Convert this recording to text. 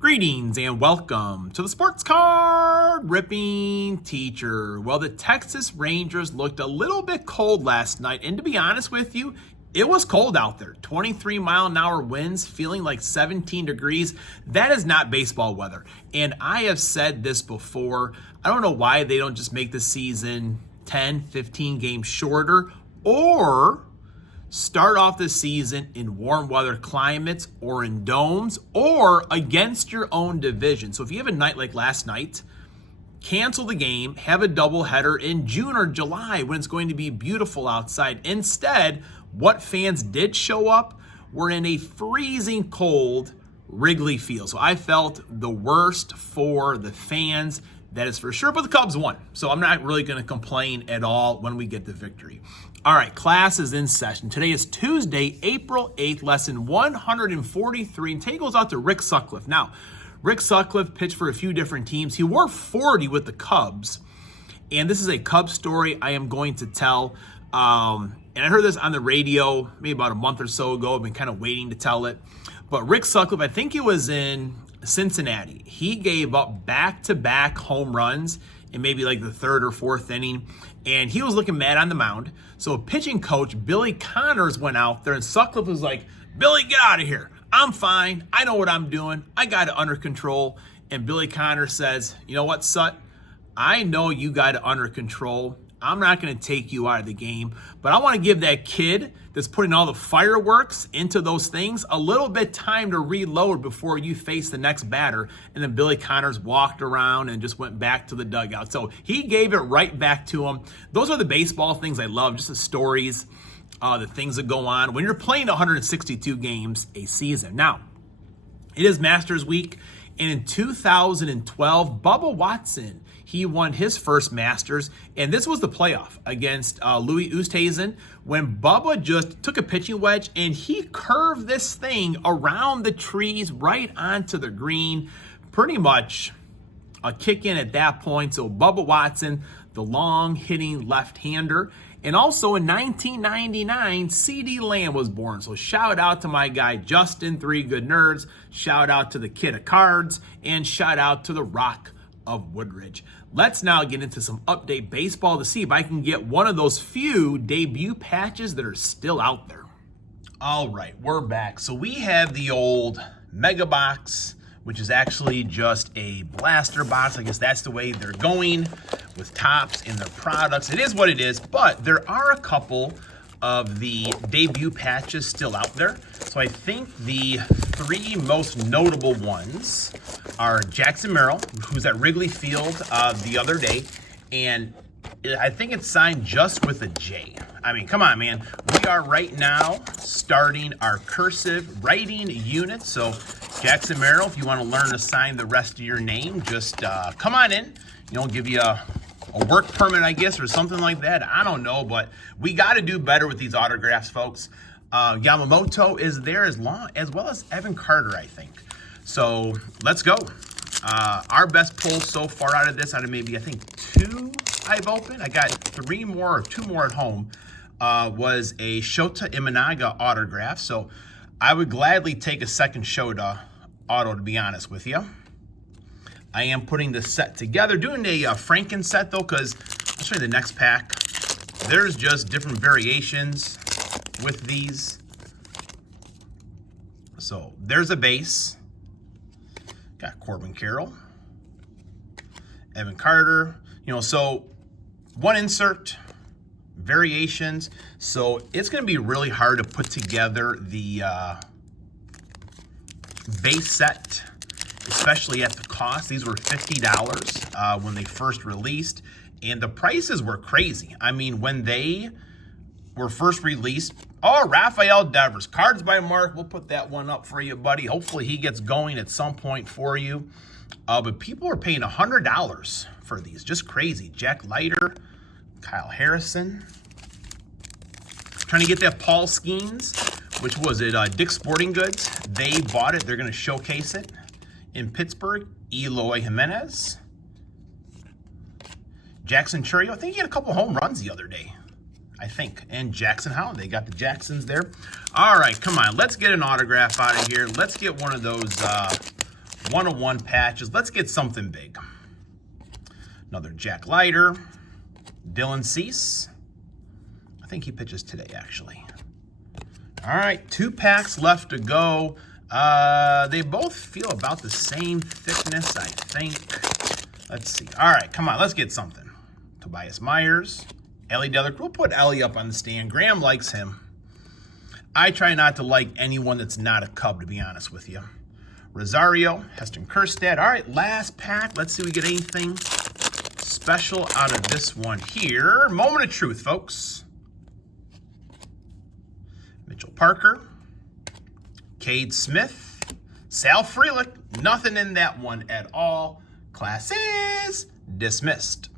Greetings and welcome to the Sports Card Ripping Teacher. Well, the Texas Rangers looked a little bit cold last night, and to be honest with you, it was cold out there. 23-mile-an-hour winds, feeling like 17 degrees. That is not baseball weather. And I have said this before. I don't know why they don't just make the season 10, 15 games shorter, or start off the season in warm weather climates or in domes or against your own division. So if you have a night like last night, cancel the game, have a doubleheader in June or July when it's going to be beautiful outside. Instead, what fans did show up were in a freezing cold Wrigley Field. So I felt the worst for the fans. That is for sure, but the Cubs won. So I'm not really going to complain at all when we get the victory. All right, class is in session. Today is Tuesday, April 8th, lesson 143, and today goes out to Rick Sutcliffe. Now, Rick Sutcliffe pitched for a few different teams. He wore 40 with the Cubs, and this is a Cubs story I am going to tell. And I heard this on the radio maybe about a month or so ago. I've been kind of waiting to tell it. But Rick Sutcliffe, I think he was in Cincinnati. He gave up back-to-back home runs in maybe like the third or fourth inning, and he was looking mad on the mound. So pitching coach Billy Connors went out there, and Sutcliffe was like, "Billy, get out of here. I'm fine. I know what I'm doing. I got it under control." And Billy Connors says, "You know what, Sut? I know you got it under control. I'm not going to take you out of the game, but I want to give that kid that's putting all the fireworks into those things a little bit time to reload before you face the next batter." And then Billy Connors walked around and just went back to the dugout. So he gave it right back to him. Those are the baseball things I love, just the stories, the things that go on when you're playing 162 games a season. Now, it is Masters Week, and in 2012, Bubba Watson, he won his first Masters, and this was the playoff against Louis Oosthuizen when Bubba just took a pitching wedge and he curved this thing around the trees right onto the green. Pretty much a kick in at that point. So Bubba Watson, the long-hitting left-hander. And also in 1999, CeeDee Lamb was born. So shout out to my guy Justin, Three Good Nerds. Shout out to the Kid of Cards. And shout out to the Rock of Woodridge. Let's now get into some update baseball to see if I can get one of those few debut patches that are still out there. All right, we're back. So we have the old Mega Box, which is actually just a blaster box. I guess that's the way they're going with Topps and their products. It is what it is, but there are a couple of the debut patches still out there. So I think the three most notable ones are Jackson Merrill, who's at Wrigley Field the other day, and I think it's signed just with a J. I mean, come on, man. We are right now starting our cursive writing unit. So Jackson Merrill, if you want to learn to sign the rest of your name, just come on in. Give you a work permit, I guess, or something like that. I don't know, but we got to do better with these autographs, folks. Yamamoto is there as well as Evan Carter, I think. So let's go. Our best pull so far out of this, out of maybe, I think, two I've opened. I got two more at home, was a Shota Imanaga autograph. So I would gladly take a second Shota auto, to be honest with you. I am putting the set together, doing a Franken set, though, because I'll show you the next pack. There's just different variations with these. So there's a base. Got Corbin Carroll, Evan Carter, so one insert, variations. So it's going to be really hard to put together the base set, especially at the cost. These were $50 when they first released, and the prices were crazy. I mean, when they were first released, Rafael Devers, Cards by Mark, we'll put that one up for you, buddy. Hopefully he gets going at some point for you. But people are paying $100 for these, just crazy. Jack Leiter, Kyle Harrison. Trying to get that Paul Skeens, which was it, Dick's Sporting Goods. They bought it, they're gonna showcase it in Pittsburgh. Eloy Jimenez. Jackson Chourio, I think he had a couple home runs the other day, I think. And Jackson Howland, they got the Jacksons there. All right, come on, let's get an autograph out of here. Let's get one of those 101 patches. Let's get something big. Another Jack Leiter. Dylan Cease. I think he pitches today, actually. All right, 2 packs left to go. They both feel about the same thickness, I think. Let's see. All right, come on, let's get something. Tobias Myers, Ellie Dellert. We'll put Ellie up on the stand. Graham likes him. I try not to like anyone that's not a Cub, to be honest with you. Rosario, Heston Kjerstad. All right, last pack. Let's see if we get anything special out of this one here. Moment of truth, folks. Mitchell Parker, Cade Smith, Sal Frelick. Nothing in that one at all. Class is dismissed.